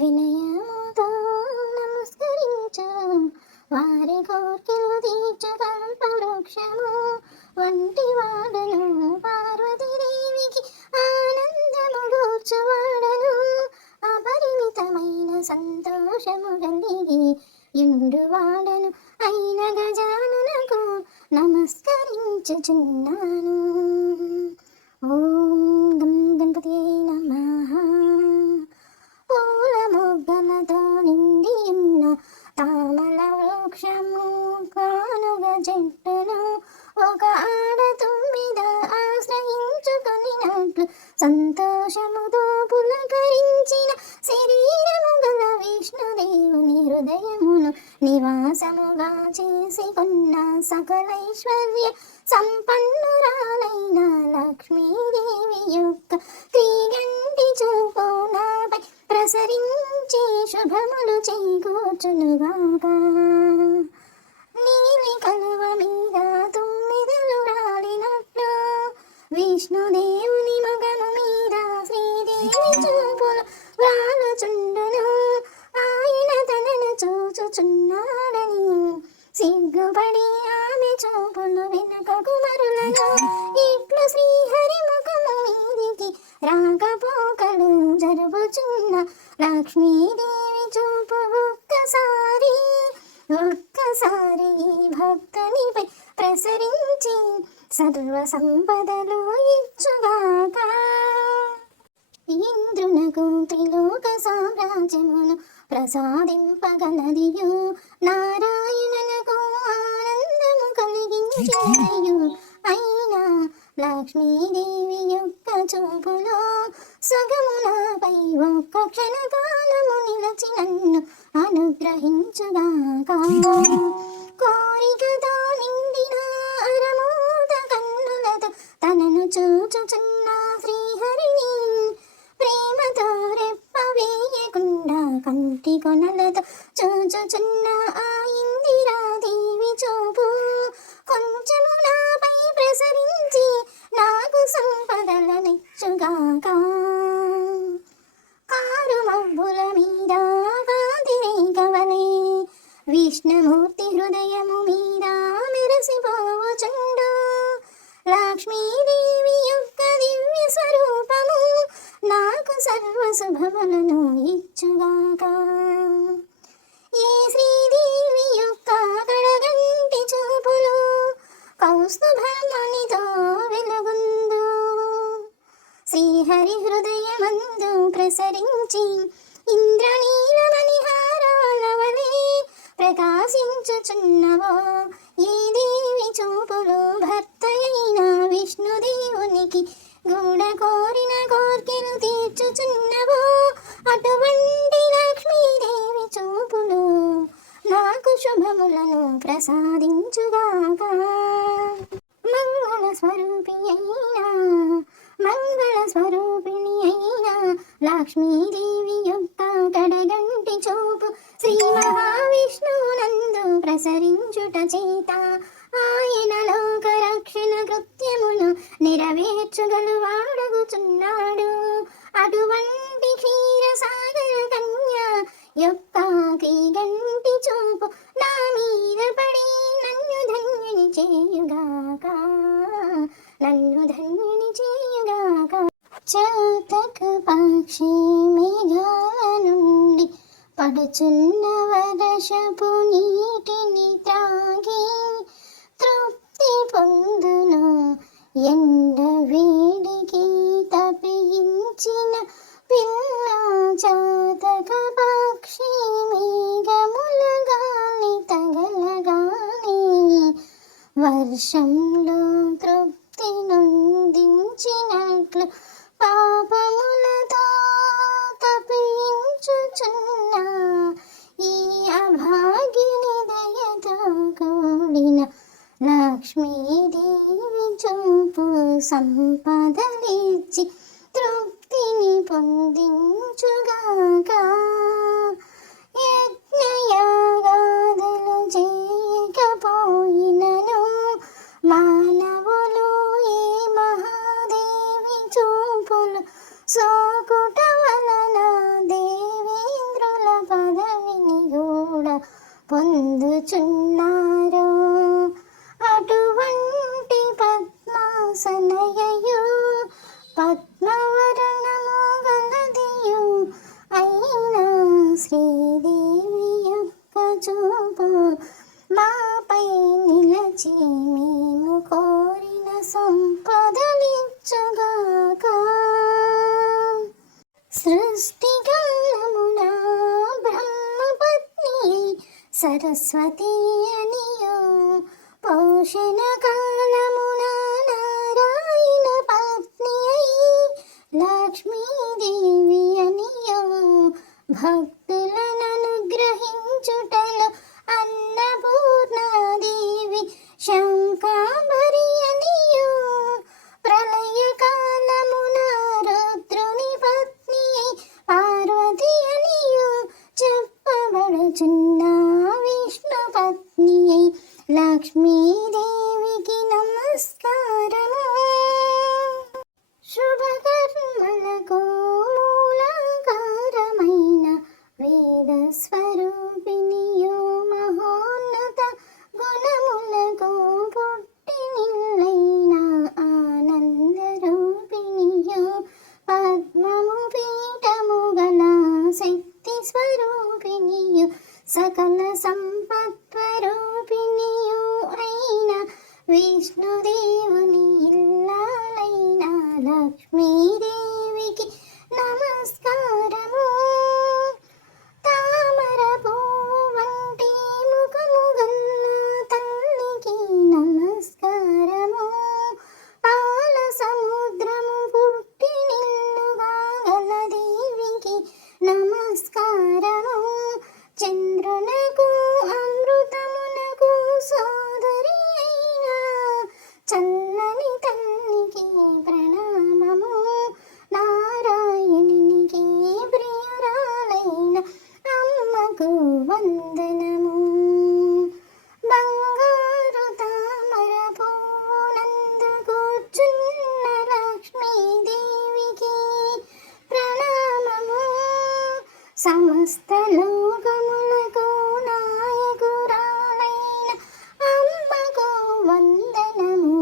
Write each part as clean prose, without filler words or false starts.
వినయముతో నమస్కరించు వారి కోర్కెలు తీర్చు కల్పవృక్షము వంటి వాడను పార్వతీదేవికి ఆనందము గూర్చువాడను అపరిమితమైన సంతోషము కలిగి ఇండువాడను అయిన గజాననకు నమస్కరించుచున్నాను. ఓం గం గణపతి నమః. పూల మొగ్గలతో నిండి ఉన్న తామల వృక్షము కానుగ చెట్టును ఒక ఆడ తుమ్మిద ఆశ్రయించుకొనినట్లు సంతోషముతో పులకరించిన శరీరము గల విష్ణుదేవుని హృదయమును నివాసముగా చేసుకున్న సకలైశ్వర్య సంపన్నురాలైన లక్ష్మీదేవి యొక్క త్రిగంటి చూపు నాపై ప్రసరించి శుభములు చేకూర్చునుగాక. నీలి కలువ మీద తుమ్మిదలు రాలినట్లు విష్ణుదేవుని మగము మీద శ్రీదేవి చూపులు వ్రాలుచుండును. ఆయన తనను చూచుచున్నాడని సిగ్గుపడి ఆమె చూపులు వెనుకకు మరులను. ఇట్లు శ్రీహరి ముఖము మీదికి రాకపోకలు జరుపుచున్న లక్ష్మీదేవి చూపు ఒక్కసారి ఈ భక్తునిపై ప్రసరించి సర్వ సంపదలు ఇచ్చుగాక. ఇంద్రునకు త్రిలోక సామ్రాజ్యమును ప్రసాదింపగలదియు నారాయణనకు ఆనందము కలిగించినదియు అయినా లక్ష్మీదేవి యొక్క చూపులో సగమునాపై ఒక్క క్షణకాలము నిలచి నన్ను అనుగ్రహించుగాక. కోరికతో నిండిన అరమోద కన్నులతో తనను చూచుచున్న శ్రీహరిని ప్రేమతో రెప్పవేయకుండా కంటి కొనలతో చూచుచున్న ఆ ఇందిరాదేవి చూపు కొంచెము నాపై ప్రసరించి నాకు సంపదలనిచ్చుగాక. కారు మబ్బుల మీద కాంతి రేఖవలే విష్ణుమూర్తి హృదయము మీద మెరసిపోవచుండు లక్ష్మీదేవి యొక్క దివ్య స్వరూపము నాకు సర్వ శుభములను ఇచ్చుగాక. ఏ శ్రీదేవి యొక్క కడగంటి చూపులు కౌస్తుభమణితో వెలుగుందు శ్రీహరి హృదయమందు ప్రసరించి ఇంద్రనీలమణిహారాల వలె ప్రకాశించుచున్నవో ఈ దేవి చూపులు భర్తయైన విష్ణుదేవునికి గూఢ కోరిన కోర్కెలు తీర్చుచున్నవో అటువంటి లక్ష్మీదేవి చూపులు నాకు శుభములను ప్రసాదించుగాక. మంగళ స్వరూపిణి అయిన లక్ష్మీదేవి యొక్క కడగంటి చూపు శ్రీ మహావిష్ణువునందు ప్రసరించుట చేత ఆయన లోక రక్షణ కృత్యమును నెరవేర్చగలువాడగుచున్నాడు. అటువంటి క్షీరసాగర కన్య యొక్క త్రిగంటి చూపు నా మీద పడి నన్ను ధన్యుని చేయుగాక. చాతక పక్షి మేఘాల నుండి పడుచున్న వర్షపు నీటిని త్రాగి తృప్తి పొందును. ఎండ వేడికి తప్పించిన పిల్ల చాతక పక్షి మేఘముల గాలి తగలగానే వర్షంలో తృప్తి నొందించినట్లు పాపములతో తప్పించుచున్న ఈ అభాగిని దయతో కూడిన లక్ష్మీదేవి చూపు సంపదలిచ్చి తృప్తిని పొందించుగాక. యజ్ఞయాగాదులు చేయకపోయినను మానవులు ఈ మహాదేవి చూపులు సోకుట వలన దేవేంద్ర పొందుచున్నారో. అటువంటి పద్మాసనయయు పద్మవర్ణము గలదియు అయిన శ్రీదేవి యొక్క చూపు మాపై నిలచి మేము కోరిన సంపదలిచ్చుగాక. సృష్టికాలమున బ్రహ్మపత్ని సరస్వతి అనియు పోషణ కాలమున నారాయణ పత్ని అయి లక్ష్మీదేవి అనియు భక్తులను అనుగ్రహించుటలో అన్నపూర్ణాదేవి శంకాంబరి అనియు ప్రళయ కాలమున రుద్రుని పత్ని పార్వతి అనియు చెప్పబడుచున్న విష్ణు పత్ని లక్ష్మీదేవికి నమస్కారము. శుభకర్మలకు మూలాకారమైన వేద స్వరూపిణియో మహోన్నత గుణములకు పుట్టినిల్లైన ఆనంద రూపిణియో పద్మము పీఠము గల శక్తి స్వరూపిణియు సకల సంపత్స్వరూపిణియు అయిన విష్ణుదేవుని ఇల్లాలైన లక్ష్మీదేవికి నమస్కారము. తామర పువ్వంటి ముఖము గల్ల తల్లికి నమస్కారము. పాల సముద్రము పుట్టినిల్లుగా గల దేవికి నమస్కారము. చంద్రునకు అమృతమునకు సోదరి అయిన చల్లని తల్లికి ప్రణామము. నారాయణునికి ప్రియురాలైన అమ్మకు వందనము. బంగారు తామర పూనందు కూర్చున్న లక్ష్మీదేవికి ప్రణామము. సమస్త లోకములకు నాయకురాలైన అమ్మకు వందనము.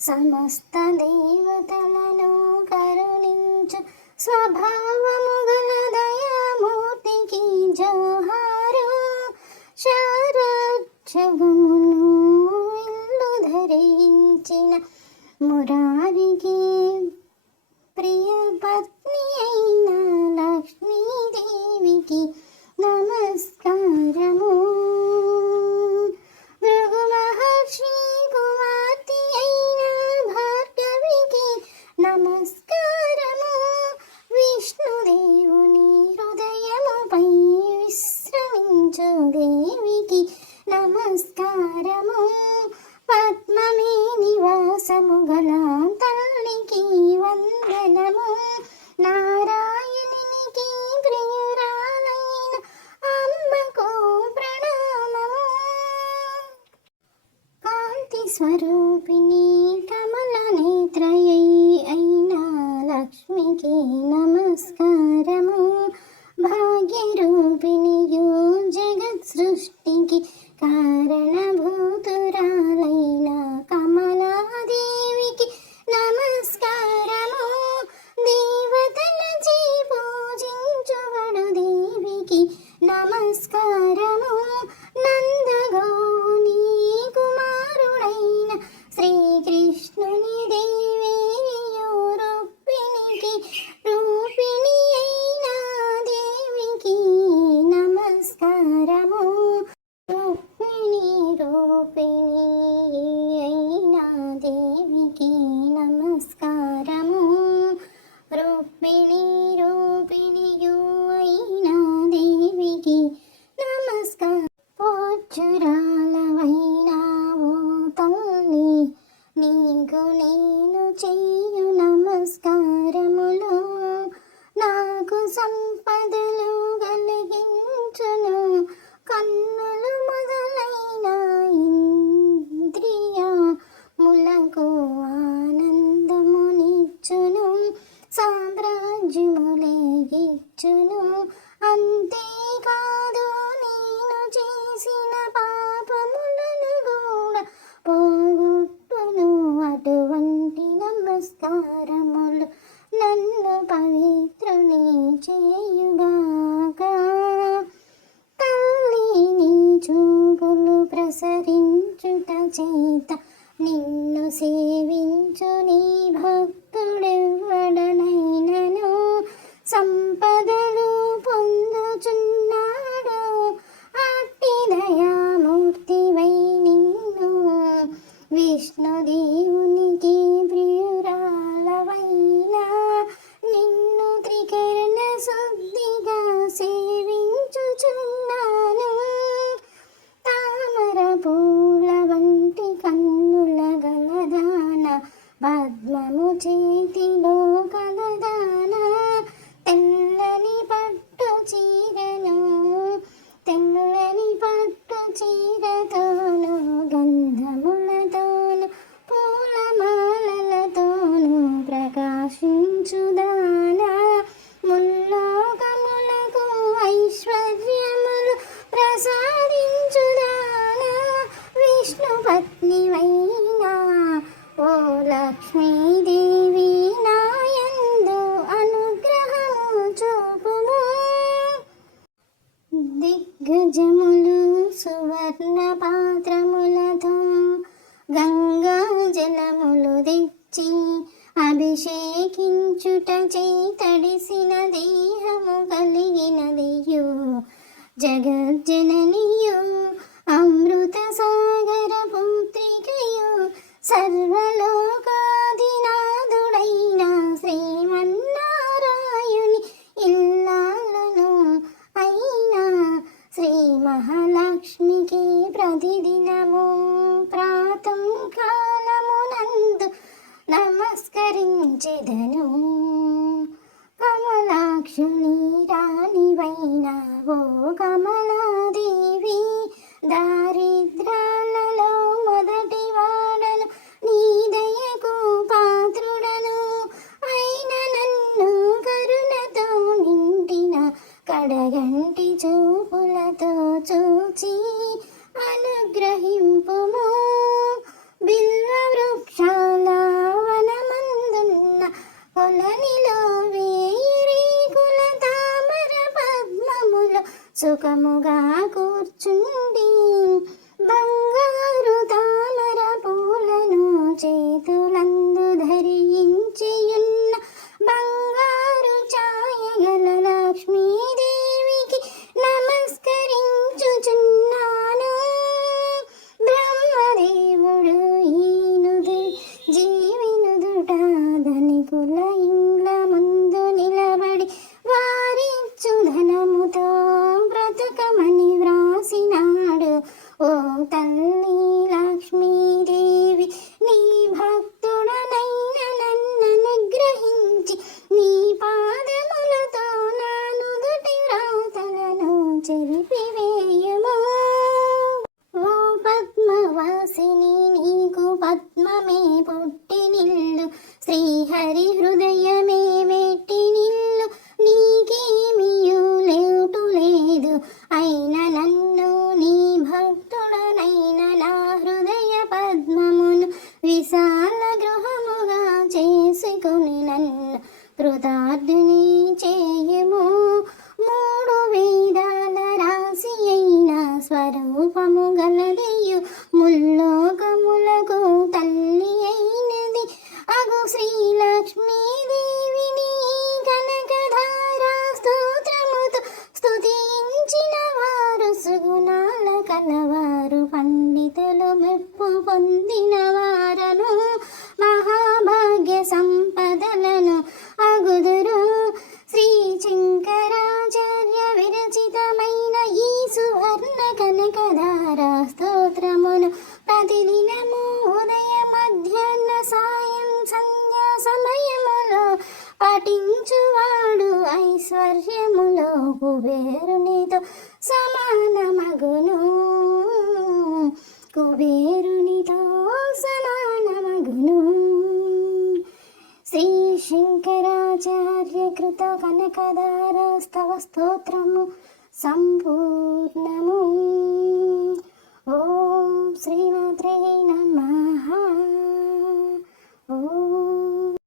సమస్త దేవతలను కరుణించు స్వభావము గల దయామూర్తికి జోహారు. శారక్షగుమును ఇల్లు ధరించిన మురారికి ప్రియ పత్ని అయిన లక్ష్మీదేవికి నమస్కారము. భృగు మహర్షి కుమార్తె అయిన భార్గవికి నమస్కారము. విష్ణుదేవుని హృదయముపై విశ్రమించు దేవికి నమస్కారము. పద్మమే నివాసము గల తల్లికి వందనము. నారాయణునికి ప్రియురాలైన అమ్మకు ప్రణామము. కాంతి స్వరూపిణి కమల నేత్రయై అయిన లక్ష్మికి నమస్కారము. భాగ్యరూపిణియు జగత్ సృష్టికి కారణభూతురాలైన కమలాదేవికి నమస్కారము. దేవతలచే పూజించుబడు దేవికి నమస్కారము. నందగోవుని కుమారుడైన శ్రీకృష్ణుని దేవియు రుక్మిణికి రూపిణి అయిన దేవికి నమస్కారము. రుక్మిణి రూపిణి అయిన దేవికి నమస్కారము. రుక్మిణి రూపిణియు అయిన దేవికి ప్రసరించుట చేత నిన్ను సేవించు నీ భక్తుడెవ్వడనైనను సంపదలు పొందుచున్నాడు. అట్టి దయామూర్తివై నిన్ను విష్ణుదేవునికి ప్రియురాలవైన నిన్ను త్రికరణ శుద్ధిగా సేవించుచున్నాను. తామర పూల వంటి కన్నుల గలదాన, పద్మము చేతిలో కలదాన, తెల్లని పట్టు చీరను చీరతోను గంధములతోను పూలమాలలతోను ప్రకాశించుదానా, ముల్లోకములకు ఐశ్వర్యములు ప్రసాదించుదానా, విష్ణు పత్నివైనా ఓ లక్ష్మీదేవి నాయందు అనుగ్రహము చూపుము. దిగ్గజములు సువర్ణ పాత్రములతో గంగా జలములు తెచ్చి అభిషేకించుట చేతడిసిన దేహము కలిగినదియు జగజ్జననియు అమృత సాగర పుత్రికయు సర్వలోకాధినాథుడైన శ్రీమన్నారాయుని ఇల్లాలను అయినా శ్రీ మహాలక్ష్మికి ప్రతిదినము ప్రాతం కాలమునందు నమస్కరించెదను. కమలాక్షుని రాణివైన ఓ కమలాదేవి, దారిద్రాలలో మొదటి వాడను నీ దయకు పాత్రుడను అయిన నన్ను కరుణతో నిండిన కడగంటి చూపులతో చూచి అనుగ్రహింపుము. బిల్వ వృక్షాల వనమందున్న కొలనిలో వేయి రేకుల తామర పద్మములో సుఖముగా కూర్చుండి బంగారు తామర పూలను చేతులందు ధరించియున్న బంగారు ఛాయగల లక్ష్మీదేవికి నమస్కరించుచున్నాను. బ్రహ్మదేవుడు ఈనుది జీవినుదుట ధనికుల ఇండ్ల ముందు నిలబడి వారిచ్చు ధనముతో బ్రతుకమని వ్రాసినాడు. ఓ తల్లి లక్ష్మీదేవి, నీ భక్తుడనైన నన్ననుగ్రహించి నీ పాదములతో నా నుదుటి వ్రాతలను చెరిపివేయము. ఓ పద్మవాసిని, నీకు పద్మమే పుట్టి నిల్లు, శ్రీహరి హృదయమే మెట్టి నిల్లు, నీకేమియూ లేటు లేదు. అయిన నన్ను నీ భక్తుడనైన నా హృదయ పద్మమును విశాల గృహముగా చేసుకుని నన్ను కృతార్థుని చేయుము. మూడు వేదాల రాశి అయిన స్వరూపము గలదియు ముల్లోకములకు తల్లి అయినది అగు శ్రీలక్ష్మీదేవిని కనకధారా స్తోత్రముతో స్తుతించిన వారు సుగుణాల కలవారు, పండితులు మెప్పు పొందిన వారను, మహాభాగ్య సంపదలను అగుదురు. శ్రీ శంకరాచార్య విరచితమైన ఈ సువర్ణ కనకధారా స్తోత్రమును ప్రతిదినము ఉదయ మధ్యాహ్న సాయం సంధ్యా సమయములో పఠించువాడు ఐశ్వర్యములో కుబేరునితో సమానమగును. కుబేరునితో సమానమగును. శ్రీ శంకరాచార్య కృత కనకధారా స్తవ స్తోత్రము సంపూర్ణ.